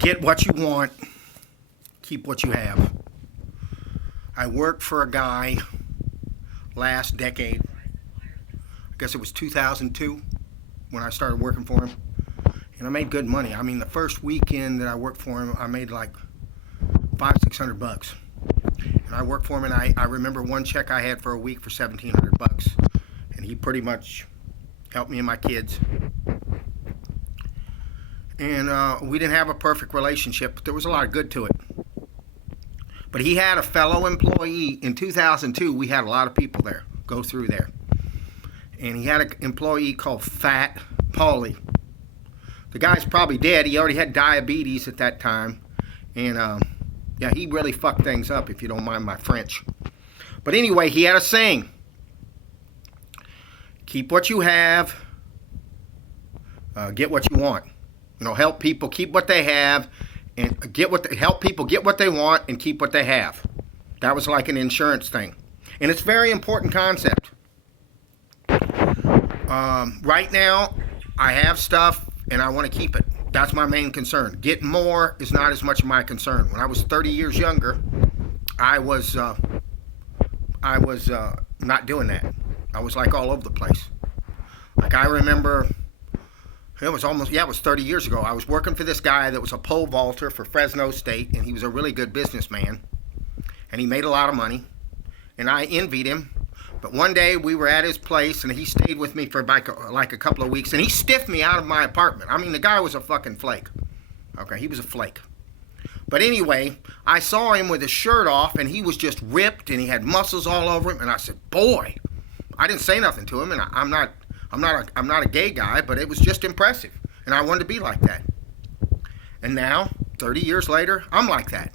Get what you want, keep what you have. I worked for a guy last decade. I guess it was 2002 when I started working for him. And I made good money. I mean, the first weekend that I worked for him, I made like $500-600. And I worked for him, and I remember one check I had for a week for $1,700. And he pretty much helped me and my kids. And we didn't have a perfect relationship, but there was a lot of good to it. But he had a fellow employee. In 2002, we had a lot of people there, go through there. And he had an employee called Fat Paulie. The guy's probably dead. He already had diabetes at that time. And yeah, he really fucked things up, if you don't mind my French. But anyway, he had a saying. Keep what you have, get what you want. You know, help people keep what they have, and help people get what they want and keep what they have. That was like an insurance thing. And it's a very important concept. Right now, I have stuff and I want to keep it. That's my main concern. Getting more is not as much of my concern. When I was 30 years younger, I was not doing that. I was like all over the place. Like I remember, it was 30 years ago. I was working for this guy that was a pole vaulter for Fresno State, and he was a really good businessman, and he made a lot of money, and I envied him. But one day we were at his place, and he stayed with me for like a couple of weeks, and he stiffed me out of my apartment. I mean, the guy was a fucking flake. Okay, he was a flake. But anyway, I saw him with his shirt off, and he was just ripped, and he had muscles all over him, and I said, boy. I didn't say nothing to him, and I'm not a gay guy, but it was just impressive, and I wanted to be like that. And now, 30 years later, I'm like that.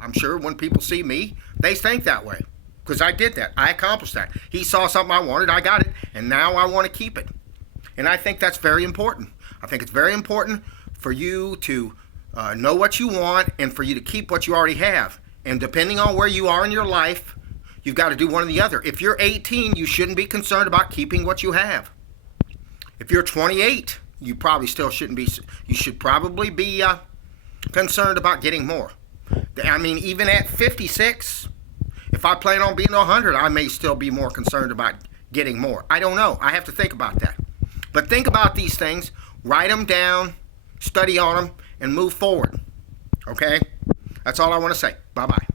I'm sure when people see me, they think that way. Because I did that. I accomplished that. He saw something I wanted, I got it, and now I want to keep it. And I think that's very important. I think it's very important for you to know what you want and for you to keep what you already have. And depending on where you are in your life, you've got to do one or the other. If you're 18, you shouldn't be concerned about keeping what you have. If you're 28, you probably still shouldn't be. You should probably be concerned about getting more. I mean, even at 56, if I plan on being 100, I may still be more concerned about getting more. I don't know. I have to think about that. But think about these things. Write them down, study on them, and move forward. Okay? That's all I want to say. Bye-bye.